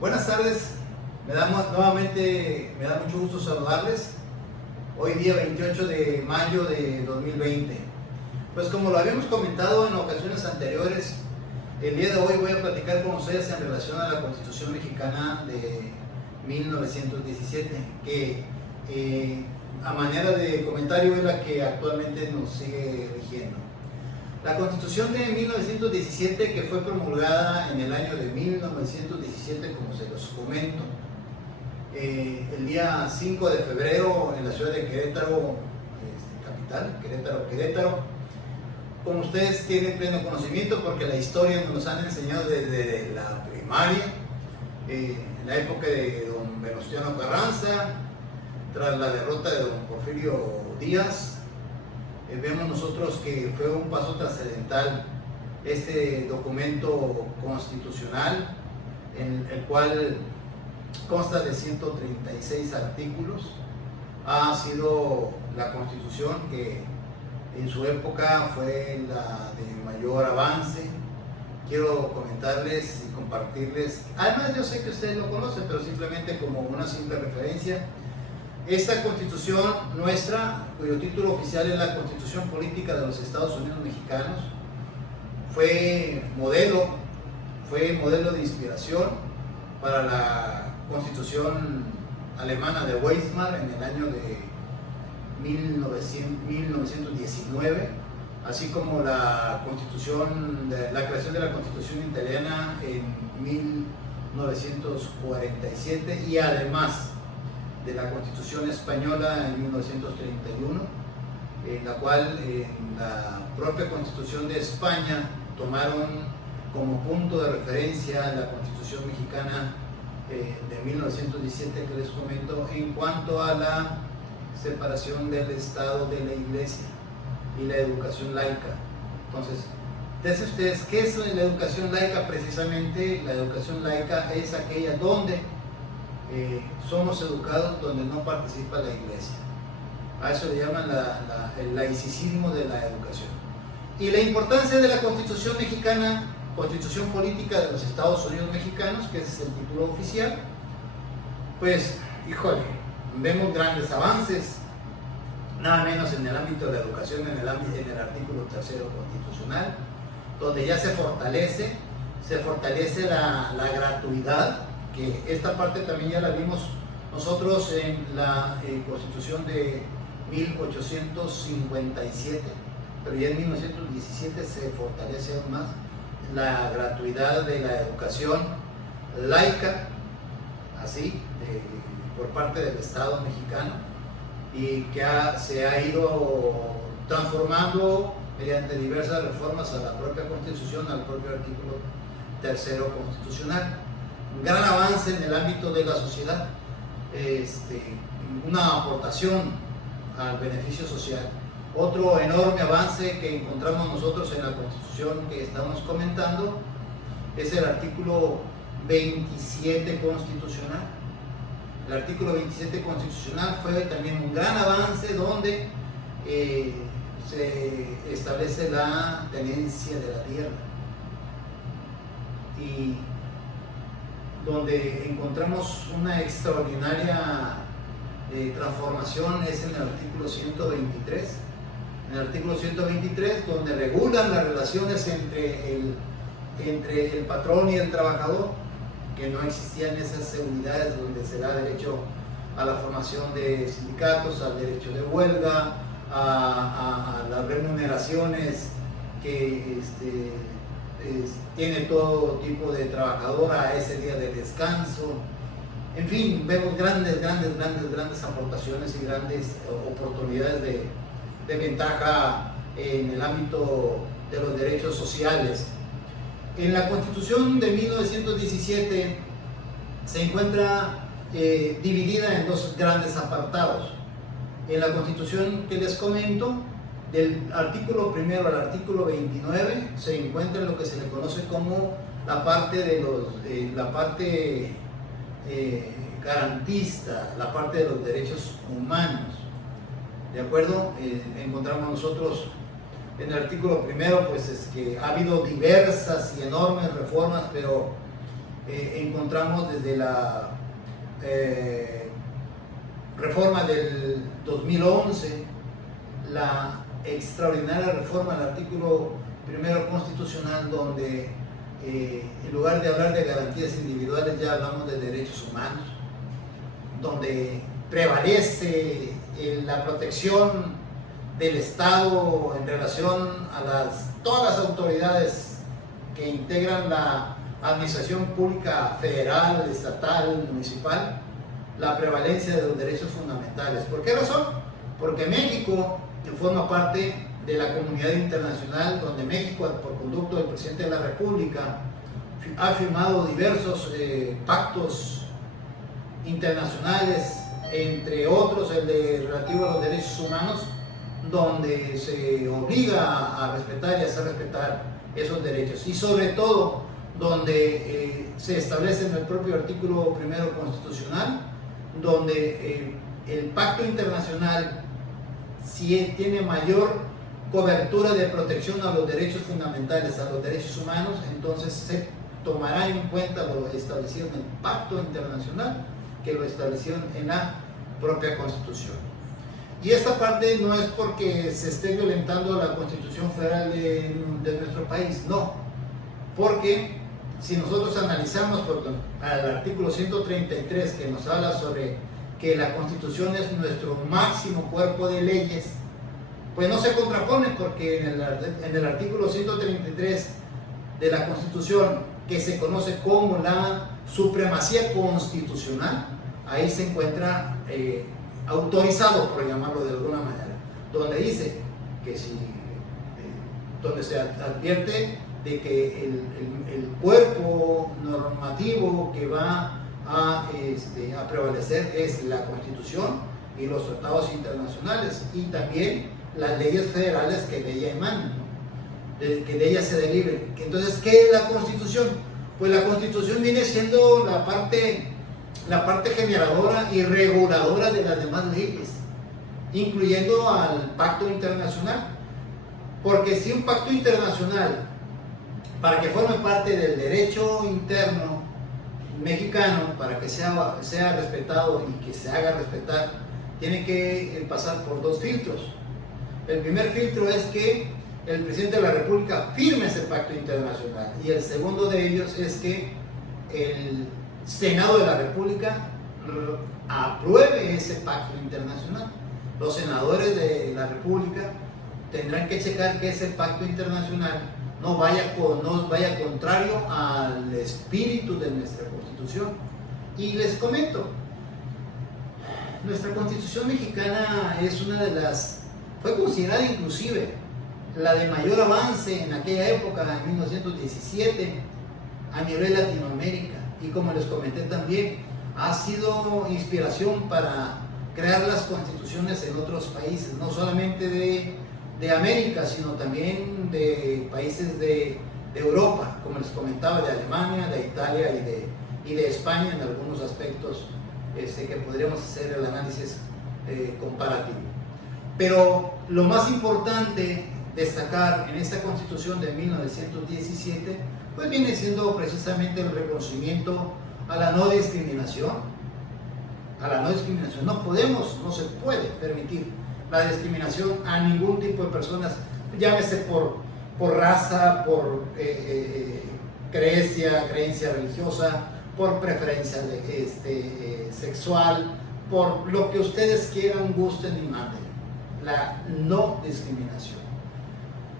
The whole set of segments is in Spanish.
Buenas tardes, nuevamente me da mucho gusto saludarles. Hoy día 28 de mayo de 2020. Pues como lo habíamos comentado en ocasiones anteriores, el día de hoy voy a platicar con ustedes en relación a la Constitución Mexicana de 1917, que a manera de comentario es la que actualmente nos sigue rigiendo. La Constitución de 1917, que fue promulgada en el año de 1917, como se los comento, el día 5 de febrero en la ciudad de Querétaro, capital, Querétaro. Como ustedes tienen pleno conocimiento, porque la historia nos han enseñado desde la primaria, en la época de don Venustiano Carranza, tras la derrota de don Porfirio Díaz, vemos nosotros que fue un paso trascendental este documento constitucional, en el cual consta de 136 artículos. Ha sido la Constitución que en su época fue la de mayor avance. Quiero comentarles y compartirles, además yo sé que ustedes lo conocen, pero simplemente como una simple referencia, esta Constitución nuestra, cuyo título oficial es la Constitución Política de los Estados Unidos Mexicanos, fue modelo de inspiración para la Constitución alemana de Weimar en el año de 1919, así como la creación de la Constitución italiana en 1947, y además de la Constitución española en 1931, en la cual en la propia Constitución de España tomaron como punto de referencia la Constitución mexicana de 1917 que les comento, en cuanto a la separación del Estado de la Iglesia y la educación laica. Entonces, desde ustedes, ¿qué es la educación laica? Precisamente la educación laica es aquella donde somos educados, donde no participa la Iglesia. A eso le llaman el laicismo de la educación. Y la importancia de la Constitución mexicana, Constitución Política de los Estados Unidos Mexicanos, que es el título oficial, pues, híjole, vemos grandes avances, nada menos en el ámbito de la educación, en el artículo 3º constitucional, donde ya se fortalece la gratuidad, que esta parte también ya la vimos nosotros en la Constitución de 1857, pero ya en 1917 se fortalece aún más la gratuidad de la educación laica, así, por parte del Estado mexicano, y que se ha ido transformando mediante diversas reformas a la propia Constitución, al propio artículo 3º constitucional. Un gran avance en el ámbito de la sociedad, una aportación al beneficio social. Otro enorme avance que encontramos nosotros en la Constitución que estamos comentando es el artículo 27 constitucional. El artículo 27 constitucional fue también un gran avance, donde se establece la tenencia de la tierra, y donde encontramos una extraordinaria transformación es en el artículo 123. En el artículo 123, donde regulan las relaciones entre el patrón y el trabajador, que no existían esas unidades donde se da derecho a la formación de sindicatos, al derecho de huelga, a las remuneraciones que tiene todo tipo de trabajador, a ese día de descanso. En fin, vemos grandes aportaciones y grandes oportunidades de ventaja en el ámbito de los derechos sociales. En la Constitución de 1917 se encuentra dividida en dos grandes apartados. En la Constitución que les comento, del artículo 1 al artículo 29, se encuentra lo que se le conoce como la parte garantista, la parte de los derechos humanos. ¿De acuerdo? Encontramos nosotros en el artículo 1, pues es que ha habido diversas y enormes reformas, pero encontramos desde la reforma del 2011, la extraordinaria reforma al artículo primero constitucional, donde en lugar de hablar de garantías individuales ya hablamos de derechos humanos, donde prevalece la protección del Estado en relación a todas las autoridades que integran la administración pública federal, estatal, municipal, la prevalencia de los derechos fundamentales. ¿Por qué razón? Porque México forma parte de la comunidad internacional, donde México, por conducto del presidente de la República, ha firmado diversos pactos internacionales, entre otros el relativo a los derechos humanos, donde se obliga a respetar y hacer respetar esos derechos, y sobre todo donde se establece en el propio artículo primero constitucional, donde el pacto internacional, si tiene mayor cobertura de protección a los derechos fundamentales, a los derechos humanos, entonces se tomará en cuenta lo establecido en el pacto internacional que lo establecieron en la propia Constitución. Y esta parte no es porque se esté violentando la Constitución federal de nuestro país, no, porque si nosotros analizamos al artículo 133, que nos habla sobre que la Constitución es nuestro máximo cuerpo de leyes, pues no se contrapone, porque en el artículo 133 de la Constitución, que se conoce como la supremacía constitucional, ahí se encuentra autorizado, por llamarlo de alguna manera, donde dice que donde se advierte de que el cuerpo normativo que va a prevalecer es la Constitución y los tratados internacionales, y también las leyes federales que de ella emanan, ¿no? Que de ella se deriven. Entonces, ¿qué es la Constitución? Pues la Constitución viene siendo la parte generadora y reguladora de las demás leyes, incluyendo al pacto internacional, porque si un pacto internacional, para que forme parte del derecho interno mexicano, para que sea respetado y que se haga respetar, tiene que pasar por dos filtros. El primer filtro es que el presidente de la República firme ese pacto internacional, y el segundo de ellos es que el Senado de la República apruebe ese pacto internacional. Los senadores de la República tendrán que checar que ese pacto internacional no vaya contrario al espíritu de nuestra Constitución. Y les comento, nuestra Constitución mexicana es fue considerada inclusive la de mayor avance en aquella época, en 1917, a nivel Latinoamérica, y como les comenté también, ha sido inspiración para crear las constituciones en otros países, no solamente de América, sino también de países de Europa, como les comentaba, de Alemania, de Italia y de España, en algunos aspectos que podríamos hacer el análisis comparativo. Pero lo más importante destacar en esta Constitución de 1917, pues viene siendo precisamente el reconocimiento a la no discriminación. A la no discriminación. No se puede permitir la discriminación a ningún tipo de personas, llámese por raza, por creencia religiosa, por preferencia sexual, por lo que ustedes quieran, gusten y manden. La no discriminación.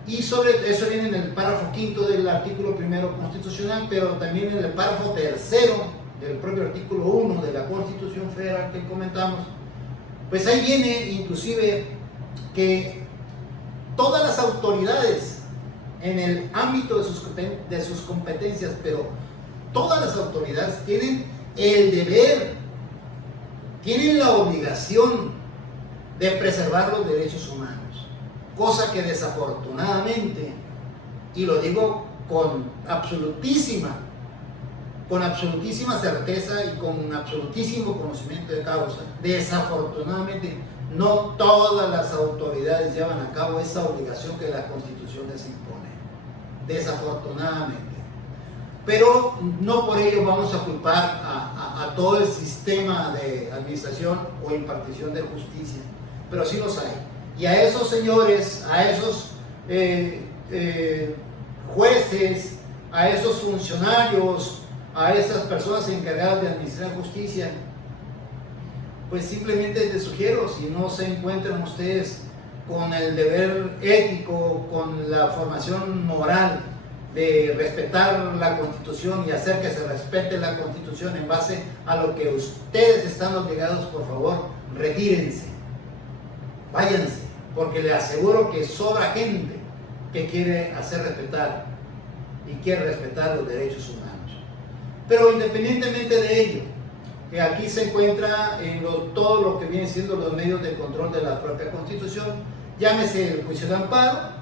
Y sobre eso viene en el párrafo quinto del artículo primero constitucional, pero también en el párrafo tercero del propio artículo 1 de la Constitución Federal que comentamos. Pues ahí viene inclusive que todas las autoridades, en el ámbito de sus competencias, pero todas las autoridades tienen el deber, tienen la obligación de preservar los derechos humanos, cosa que desafortunadamente, y lo digo con absolutísima certeza y con absolutísimo conocimiento de causa, desafortunadamente no todas las autoridades llevan a cabo esa obligación que la Constitución les impone, desafortunadamente. pero no por ello vamos a culpar a todo el sistema de administración o impartición de justicia, pero sí los hay. Y a esos señores, a esos jueces, a esos funcionarios, a esas personas encargadas de administrar justicia, pues simplemente les sugiero, si no se encuentran ustedes con el deber ético, con la formación moral de respetar la Constitución y hacer que se respete la Constitución en base a lo que ustedes están obligados, por favor, retírense, váyanse, porque les aseguro que sobra gente que quiere hacer respetar y quiere respetar los derechos humanos. Pero independientemente de ello, que aquí se encuentra en todo lo que viene siendo los medios de control de la propia Constitución, llámese el juicio de amparo,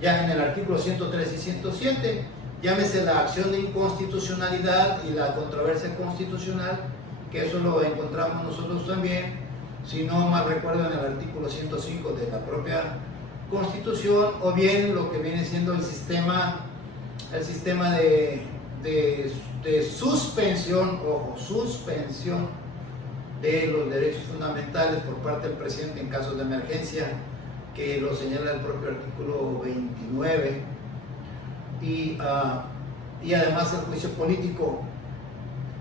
ya en el artículo 103 y 107, llámese la acción de inconstitucionalidad y la controversia constitucional, que eso lo encontramos nosotros también, si no mal recuerdo, en el artículo 105 de la propia Constitución, o bien lo que viene siendo el sistema de suspensión, ojo, suspensión de los derechos fundamentales por parte del presidente en casos de emergencia, que lo señala el propio artículo 29, y además el juicio político,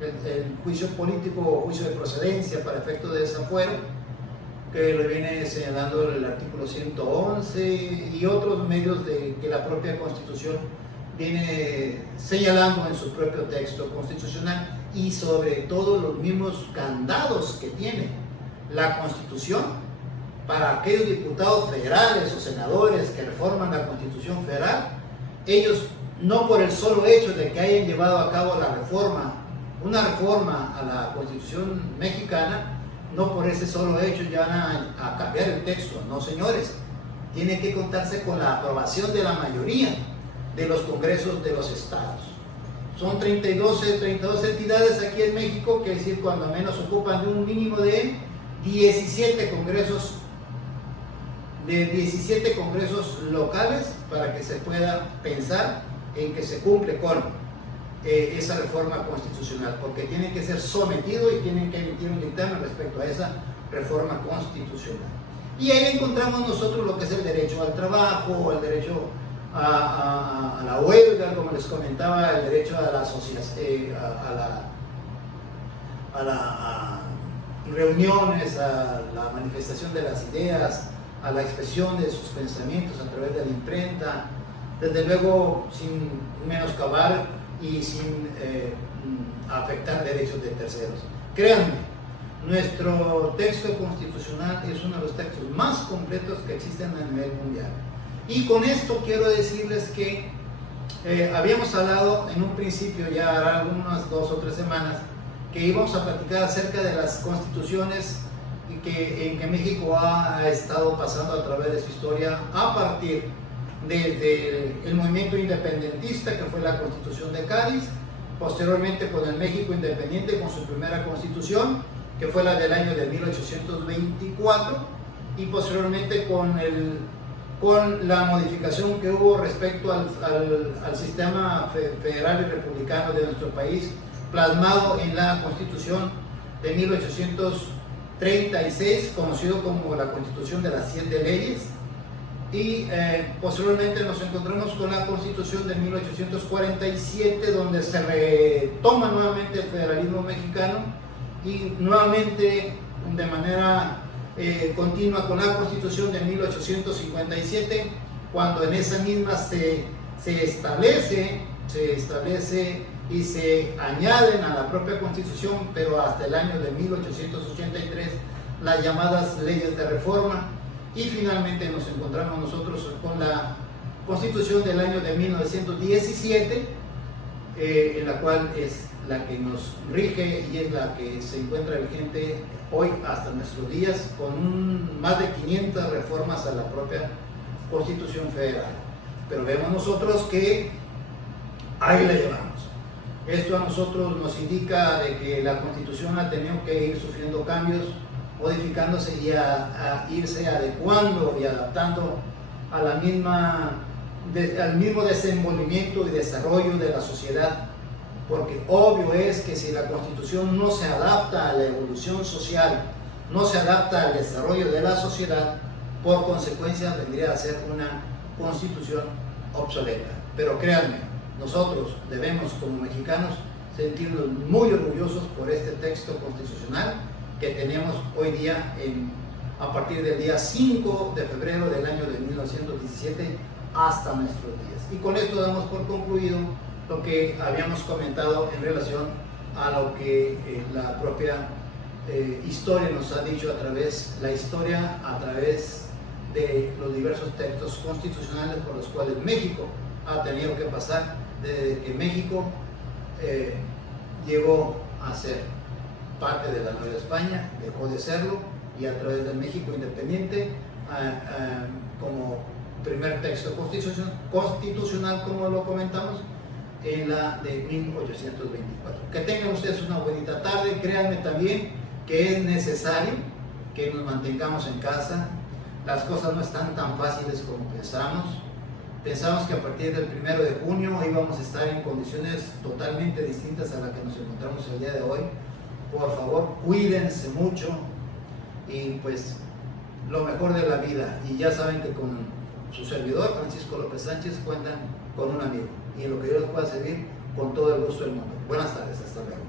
el juicio político o juicio de procedencia para efecto de desafuero, que lo viene señalando el artículo 111 y otros medios que la propia Constitución viene señalando en su propio texto constitucional, y sobre todo los mismos candados que tiene la Constitución para aquellos diputados federales o senadores que reforman la Constitución federal. Ellos, no por el solo hecho de que hayan llevado a cabo una reforma a la Constitución mexicana, no por ese solo hecho ya van a cambiar el texto. No, señores, tiene que contarse con la aprobación de la mayoría de los congresos de los estados. Son 32 entidades aquí en México, que es decir, cuando menos ocupan de un mínimo de 17 congresos locales para que se pueda pensar en que se cumple con esa reforma constitucional, porque tienen que ser sometidos y tienen que emitir un dictamen respecto a esa reforma constitucional. Y ahí encontramos nosotros lo que es el derecho al trabajo, el derecho a la huelga, como les comentaba, el derecho a la asociación, a reuniones, a la manifestación de las ideas, a la expresión de sus pensamientos a través de la imprenta, desde luego sin menoscabar y sin afectar derechos de terceros. Créanme, nuestro texto constitucional es uno de los textos más completos que existen a nivel mundial. Y con esto quiero decirles que habíamos hablado en un principio, ya hará algunas 2 o 3 semanas, que íbamos a platicar acerca de las constituciones en que México ha estado pasando a través de su historia, a partir desde el movimiento independentista, que fue la Constitución de Cádiz, posteriormente con el México independiente con su primera constitución, que fue la del año de 1824, y posteriormente con la modificación que hubo respecto al sistema federal y republicano de nuestro país, plasmado en la Constitución de 1836, conocido como la Constitución de las 7 leyes, y posteriormente nos encontramos con la Constitución de 1847, donde se retoma nuevamente el federalismo mexicano, y nuevamente de manera continua con la Constitución de 1857, cuando en esa misma se establece y se añaden a la propia Constitución, pero hasta el año de 1883, las llamadas leyes de reforma, y finalmente nos encontramos nosotros con la Constitución del año de 1917, en la cual es la que nos rige y es la que se encuentra vigente hoy hasta nuestros días, con más de 500 reformas a la propia Constitución Federal. Pero vemos nosotros que ahí la llevamos. Esto a nosotros nos indica de que la Constitución ha tenido que ir sufriendo cambios, modificándose y a irse adecuando y adaptando a al mismo desenvolvimiento y desarrollo de la sociedad porque obvio es que si la Constitución no se adapta a la evolución social, no se adapta al desarrollo de la sociedad, por consecuencia vendría a ser una Constitución obsoleta. Pero créanme, nosotros debemos como mexicanos sentirnos muy orgullosos por este texto constitucional que tenemos hoy día a partir del día 5 de febrero del año de 1917 hasta nuestros días. Y con esto damos por concluido lo que habíamos comentado en relación a lo que la propia historia nos ha dicho a través de los diversos textos constitucionales por los cuales México ha tenido que pasar desde que México llegó a ser parte de la Nueva España, dejó de serlo, y a través del México independiente como primer texto constitucional, como lo comentamos, en la de 1824. Que tengan ustedes una bonita tarde. Créanme también que es necesario que nos mantengamos en casa. Las cosas no están tan fáciles como pensamos. Pensamos que a partir del 1 de junio íbamos a estar en condiciones totalmente distintas a las que nos encontramos el día de hoy. Por favor, cuídense mucho y pues lo mejor de la vida. Y ya saben que con su servidor, Francisco López Sánchez, cuentan con un amigo. Y en lo que yo les pueda servir, con todo el gusto del mundo. Buenas tardes, hasta luego.